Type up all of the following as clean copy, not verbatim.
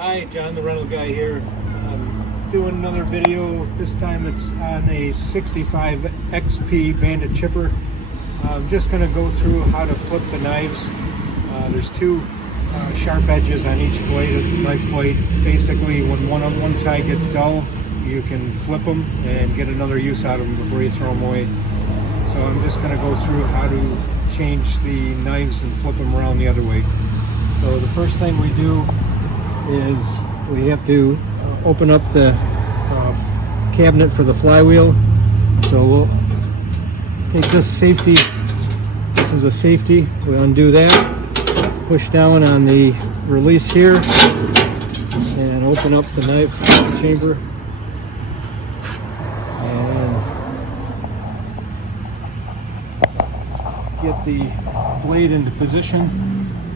Hi, John the rental guy here. I'm doing another video. This time it's on a 65 XP Bandit chipper. I'm just going to go through how to flip the knives. There's two sharp edges on each blade, knife blade. Basically, when one side gets dull, you can flip them and get another use out of them before you throw them away. So I'm just going to go through how to change the knives and flip them around the other way. So the first thing we do is we have to open up the cabinet for the flywheel. So we'll take this safety, this is a safety, we undo that, push down on the release here and open up the knife chamber and get the blade into position.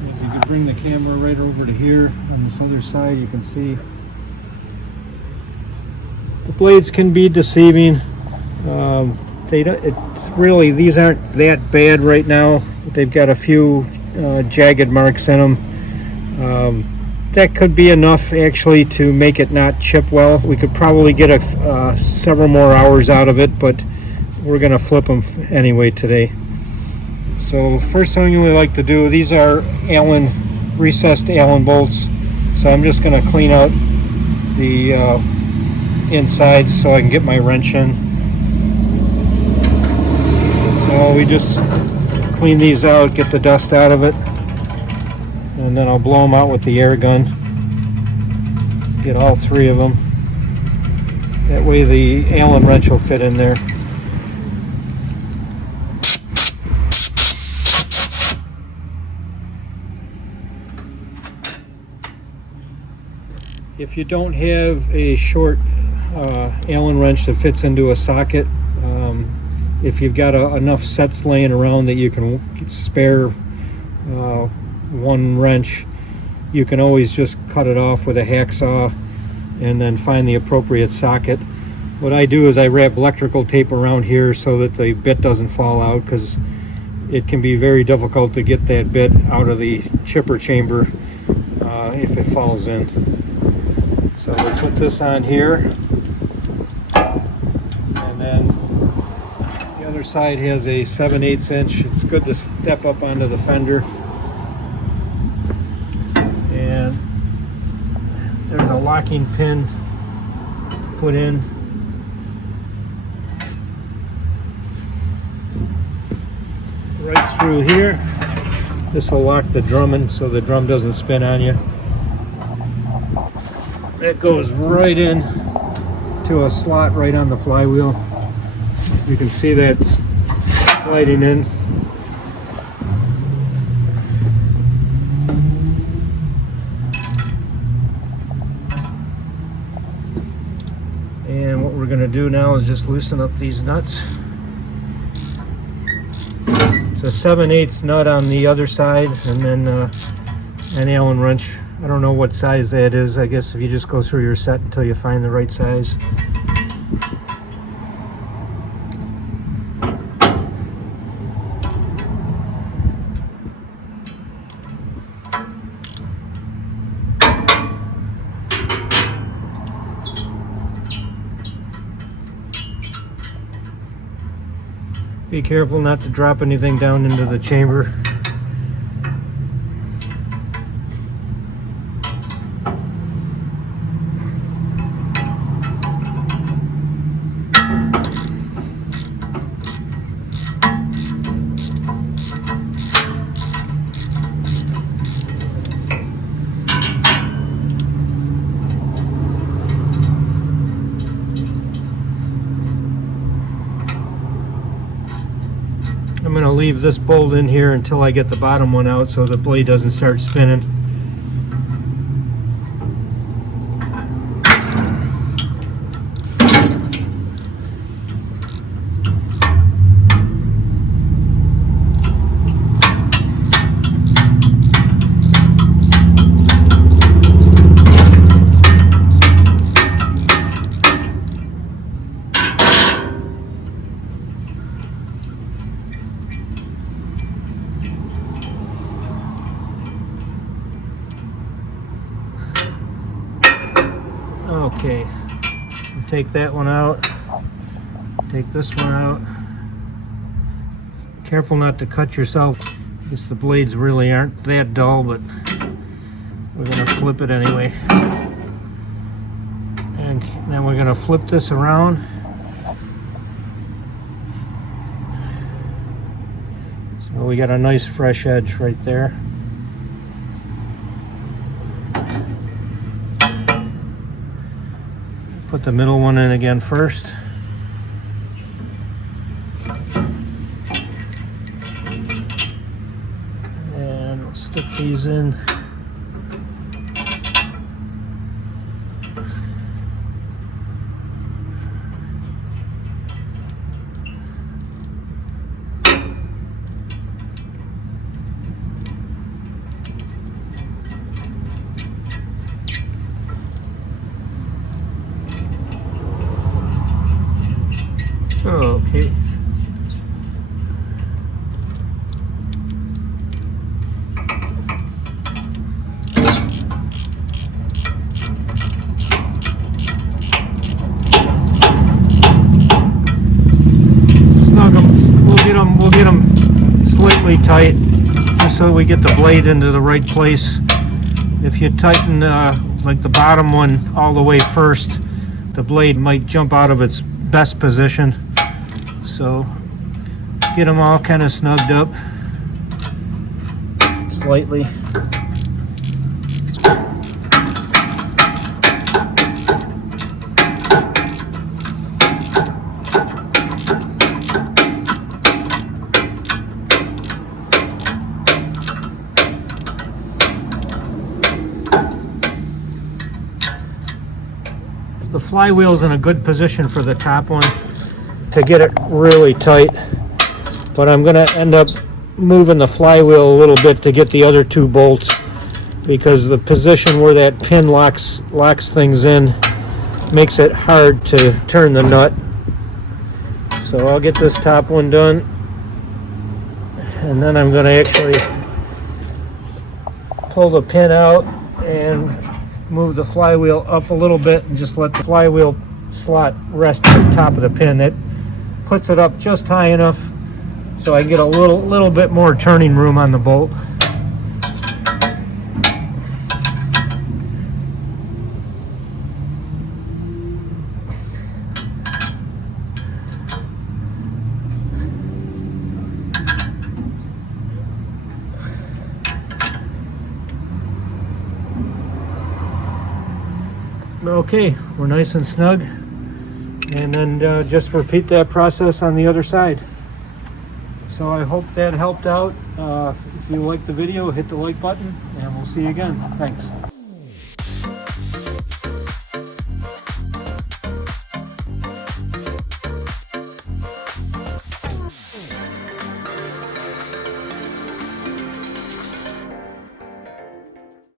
If you could bring the camera right over to here on this other side, you can see the blades can be deceiving. It's really, these aren't that bad right now, but they've got a few jagged marks in them. That could be enough actually to make it not chip well. We could probably get several more hours out of it, but we're going to flip them anyway today. So first thing we like to do, these are recessed Allen bolts. So I'm just going to clean out the insides so I can get my wrench in. So we just clean these out, get the dust out of it, and then I'll blow them out with the air gun. Get all three of them. That way the Allen wrench will fit in there. If you don't have a short Allen wrench that fits into a socket, if you've got enough sets laying around that you can spare one wrench, you can always just cut it off with a hacksaw and then find the appropriate socket. What I do is I wrap electrical tape around here so that the bit doesn't fall out, because it can be very difficult to get that bit out of the chipper chamber if it falls in. So we'll put this on here, and then the other side has a 7/8 inch. It's good to step up onto the fender. And there's a locking pin put in. Right through here. This will lock the drum in so the drum doesn't spin on you. That goes right in to a slot right on the flywheel. You can see that sliding in. And what we're going to do now is just loosen up these nuts. It's a 7/8 nut on the other side, and then an Allen wrench. I don't know what size that is. I guess if you just go through your set until you find the right size. Be careful not to drop anything down into the chamber. I'm going to leave this bolt in here until I get the bottom one out so the blade doesn't start spinning. Okay, take that one out, take this one out. Careful not to cut yourself. I guess the blades really aren't that dull, but we're going to flip it anyway. And then we're going to flip this around. So we got a nice fresh edge right there. Put the middle one in again first. And we'll stick these in. Okay. Snug them. We'll get them slightly tight, just so we get the blade into the right place. If you tighten like the bottom one all the way first, the blade might jump out of its best position. So get them all kind of snugged up slightly. The flywheel's in a good position for the top one to get it really tight, but I'm going to end up moving the flywheel a little bit to get the other two bolts, because the position where that pin locks things in makes it hard to turn the nut. So I'll get this top one done, and then I'm going to actually pull the pin out and move the flywheel up a little bit and just let the flywheel slot rest on top of the pin. It puts it up just high enough so I can get a little bit more turning room on the bolt. Okay, we're nice and snug, and then just repeat that process on the other side. So I hope that helped out. If you liked the video, hit the like button, and we'll see you again. Thanks.